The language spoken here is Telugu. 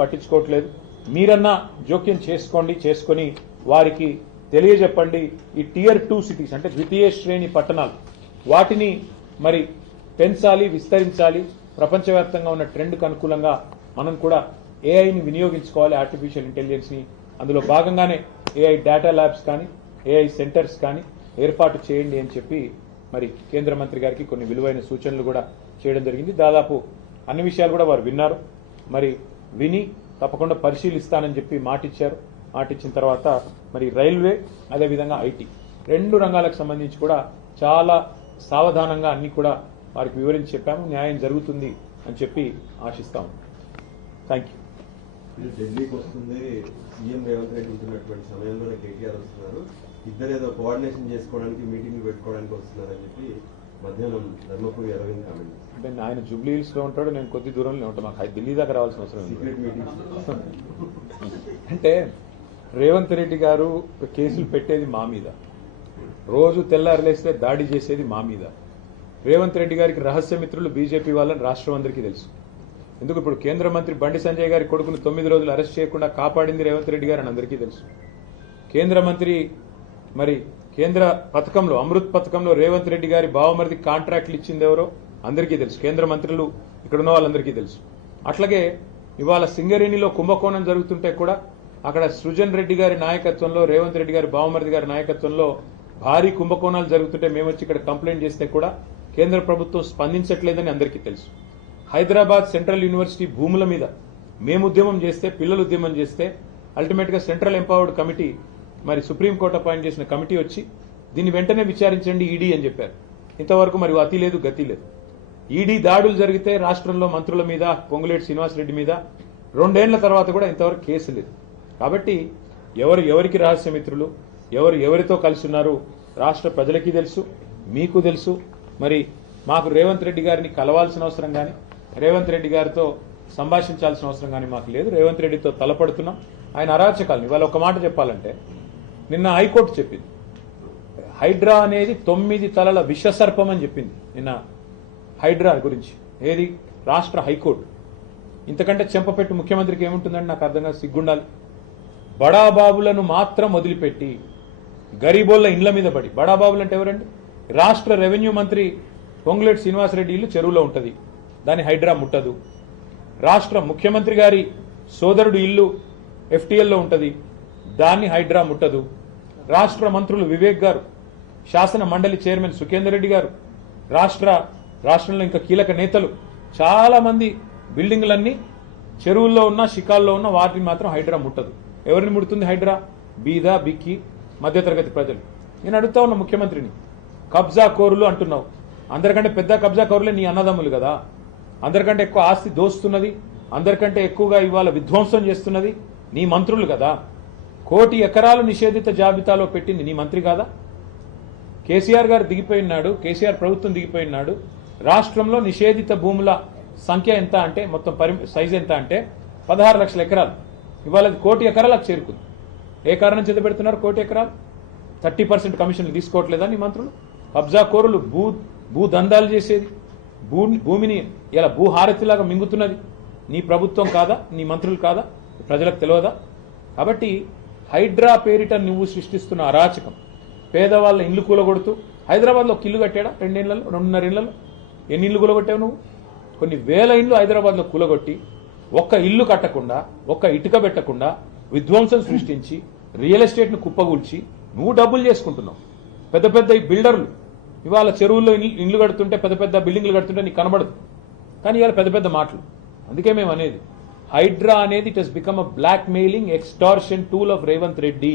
పట్టించుకోవట్లేదు. మీరన్నా జోక్యం చేసుకొని వారికి తెలియజెప్పండి. ఈ టియర్ 2 సిటీస్ అంటే ద్వితీయ శ్రేణి పట్టణాలు వాటిని మరి పెంచాలి, విస్తరించాలి. ప్రపంచవ్యాప్తంగా ఉన్న ట్రెండ్కు అనుకూలంగా మనం కూడా ఏఐని వినియోగించుకోవాలి, ఆర్టిఫిషియల్ ఇంటెలిజెన్స్ని. అందులో భాగంగానే ఏఐ డేటా ల్యాబ్స్ కానీ ఏఐ సెంటర్స్ కానీ ఏర్పాటు చేయండి అని చెప్పి మరి కేంద్ర మంత్రి గారికి కొన్ని విలువైన సూచనలు కూడా చేయడం జరిగింది. దాదాపు అన్ని విషయాలు కూడా వారు విన్నారు. మరి విని తప్పకుండా పరిశీలిస్తానని చెప్పి మాటిచ్చారు. మాటిచ్చిన తర్వాత మరి రైల్వే అదేవిధంగా ఐటీ 2 రంగాలకు సంబంధించి కూడా చాలా సావధానంగా అన్ని కూడా వారికి వివరించి చెప్పాము. న్యాయం జరుగుతుంది అని చెప్పి ఆశిస్తాము. Thank you. ఢిల్లీకి వస్తుంది సీఎం రేవంత్ రెడ్డి ఉంటున్నటువంటి సమయంలో కేటీఆర్ వస్తున్నారు. ఇద్దరు ఏదో కోఆర్డినేషన్ చేసుకోవడానికి మీటింగ్ పెట్టుకోవడానికి వస్తున్నారని చెప్పి మధ్యాహ్నం ధర్మపురి అరవింద్ కామెంట్. అంటే ఆయన జూబ్లీ హిల్స్ లో ఉంటాడు, నేను కొద్ది దూరంలో ఉంటాను. మాకు ఢిల్లీ దాకా రావాల్సిన అవసరం సీక్రెట్ మీటింగ్. అంటే రేవంత్ రెడ్డి గారు కేసులు పెట్టేది మా మీద, రోజు తెల్లారులేస్తే దాడి చేసేది మా మీద. రేవంత్ రెడ్డి గారికి రహస్య మిత్రులు బీజేపీ వాళ్ళని రాష్ట్రం అందరికీ తెలుసు. ఎందుకు ఇప్పుడు కేంద్ర మంత్రి బండి సంజయ్ గారి కొడుకును 9 రోజులు అరెస్ట్ చేయకుండా కాపాడింది రేవంత్ రెడ్డి గారు అని అందరికీ తెలుసు. కేంద్ర మంత్రి మరి కేంద్ర పథకంలో అమృత్ పథకంలో రేవంత్ రెడ్డి గారి బావమరిది కాంట్రాక్ట్లు ఇచ్చింది ఎవరో అందరికీ తెలుసు. కేంద్ర మంత్రులు ఇక్కడ ఉన్న వాళ్ళందరికీ తెలుసు. అట్లాగే ఇవాళ సింగరేణిలో కుంభకోణం జరుగుతుంటే కూడా అక్కడ సృజన్ రెడ్డి గారి నాయకత్వంలో రేవంత్ రెడ్డి గారి బావమరిది గారి నాయకత్వంలో భారీ కుంభకోణాలు జరుగుతుంటే మేము వచ్చి ఇక్కడ కంప్లైంట్ చేస్తే కూడా కేంద్ర ప్రభుత్వం స్పందించట్లేదని అందరికీ తెలుసు. హైదరాబాద్ సెంట్రల్ యూనివర్సిటీ భూముల మీద మేము ఉద్యమం చేస్తే, పిల్లలు ఉద్యమం చేస్తే అల్టిమేట్ గా సెంట్రల్ ఎంపవర్డ్ కమిటీ మరి సుప్రీంకోర్టు అపాయింట్ చేసిన కమిటీ వచ్చి దీన్ని వెంటనే విచారించండి ఈడీ అని చెప్పారు. ఇంతవరకు మరి అతి లేదు గతి లేదు. ఈడీ దాడులు జరిగితే రాష్ట్రంలో మంత్రుల మీద, పొంగులేటి శ్రీనివాసరెడ్డి మీద 2 ఏళ్ల తర్వాత కూడా ఇంతవరకు కేసు లేదు. కాబట్టి ఎవరికి రహస్య మిత్రులు, ఎవరితో కలిసి ఉన్నారు రాష్ట్ర ప్రజలకి తెలుసు, మీకు తెలుసు. మరి మాకు రేవంత్ రెడ్డి గారిని కలవాల్సిన అవసరం కానీ రేవంత్ రెడ్డి గారితో సంభాషించాల్సిన అవసరం కానీ మాకు లేదు. రేవంత్ రెడ్డితో తలపడుతున్నాం. ఆయన అరాచకాలను ఇవాళ ఒక మాట చెప్పాలంటే నిన్న హైకోర్టు చెప్పింది హైడ్రా అనేది 9 తలల విషసర్పం అని చెప్పింది నిన్న హైడ్రా గురించి. ఏది రాష్ట్ర హైకోర్టు. ఇంతకంటే చెంపపెట్టు ముఖ్యమంత్రికి ఏముంటుందని నాకు అర్థంగా సిగ్గుండాలి. బడాబాబులను మాత్రం వదిలిపెట్టి గరీబోళ్ల ఇండ్ల మీద పడి, బడాబాబులు అంటే ఎవరండి? రాష్ట్ర రెవెన్యూ మంత్రి పొంగులేటి శ్రీనివాసరెడ్డి ఇల్లు చెరువులో ఉంటుంది, దాని హైడ్రా ముట్టదు. రాష్ట్ర ముఖ్యమంత్రి గారి సోదరుడు ఇల్లు ఎఫ్టీఎల్లో ఉంటుంది, దాన్ని హైడ్రా ముట్టదు. రాష్ట్ర మంత్రులు వివేక్ గారు, శాసన మండలి చైర్మన్ సుఖేందర్ రెడ్డి గారు, రాష్ట్రంలో ఇంకా కీలక నేతలు చాలా మంది బిల్డింగ్లన్నీ చెరువుల్లో ఉన్న షికాల్లో ఉన్న వాటిని మాత్రం హైడ్రా ముట్టదు. ఎవరిని ముడుతుంది హైడ్రా? బీద బిక్కి మధ్యతరగతి ప్రజలు. నేను అడుగుతా ఉన్న ముఖ్యమంత్రిని, కబ్జా కోరులు అంటున్నావు, అందరికంటే పెద్ద కబ్జా కోరులే నీ అన్నదమ్ములు కదా. అందరికంటే ఎక్కువ ఆస్తి దోస్తున్నది, అందరికంటే ఎక్కువగా ఇవాళ విధ్వంసం చేస్తున్నది నీ మంత్రులు కదా. 1 కోటి ఎకరాలు నిషేధిత జాబితాలో పెట్టింది నీ మంత్రి కాదా? కేసీఆర్ గారు దిగిపోయినాడు, కేసీఆర్ ప్రభుత్వం దిగిపోయినాడు. రాష్ట్రంలో నిషేధిత భూముల సంఖ్య ఎంత అంటే, మొత్తం సైజ్ ఎంత అంటే 16 లక్షల ఎకరాలు. ఇవాళ 1 కోటి ఎకరాలకు చేరుకుంది. ఏ కారణం చేత పెడుతున్నారు 1 కోటి ఎకరాలు? 30% కమిషన్లు తీసుకోవట్లేదా నీ మంత్రులు? కబ్జా కోరులు, భూదందాలు చేసేది, భూమిని ఇలా భూహారతిలాగా మింగుతున్నది నీ ప్రభుత్వం కాదా? నీ మంత్రులు కాదా? ప్రజలకు తెలియదా? కాబట్టి హైడ్రా పేరిట నువ్వు సృష్టిస్తున్న అరాచకం, పేదవాళ్ళ ఇల్లు కూలగొడుతూ, హైదరాబాద్లో ఒక ఇల్లు కట్టాడా 2 ఏళ్లలో, 2.5 ఏళ్లలో? ఎన్ని ఇల్లు కూలగొట్టావు నువ్వు? కొన్ని వేల ఇల్లు హైదరాబాద్లో కూలగొట్టి, ఒక్క ఇల్లు కట్టకుండా, ఒక్క ఇటుక పెట్టకుండా విధ్వంసం సృష్టించి, రియల్ ఎస్టేట్ను కుప్పగూల్చి నువ్వు డబ్బులు చేసుకుంటున్నావు. పెద్ద పెద్ద ఈ బిల్డర్లు ఇవాళ చెరువుల్లో ఇల్లు కడుతుంటే, పెద్ద పెద్ద బిల్డింగ్లు కడుతుంటే నీకు కనబడదు, కానీ ఇవాళ పెద్ద పెద్ద మాటలు. అందుకే మేము అనేది హైడ్రా అనేది it has become a blackmailing extortion tool of Revanth Reddy.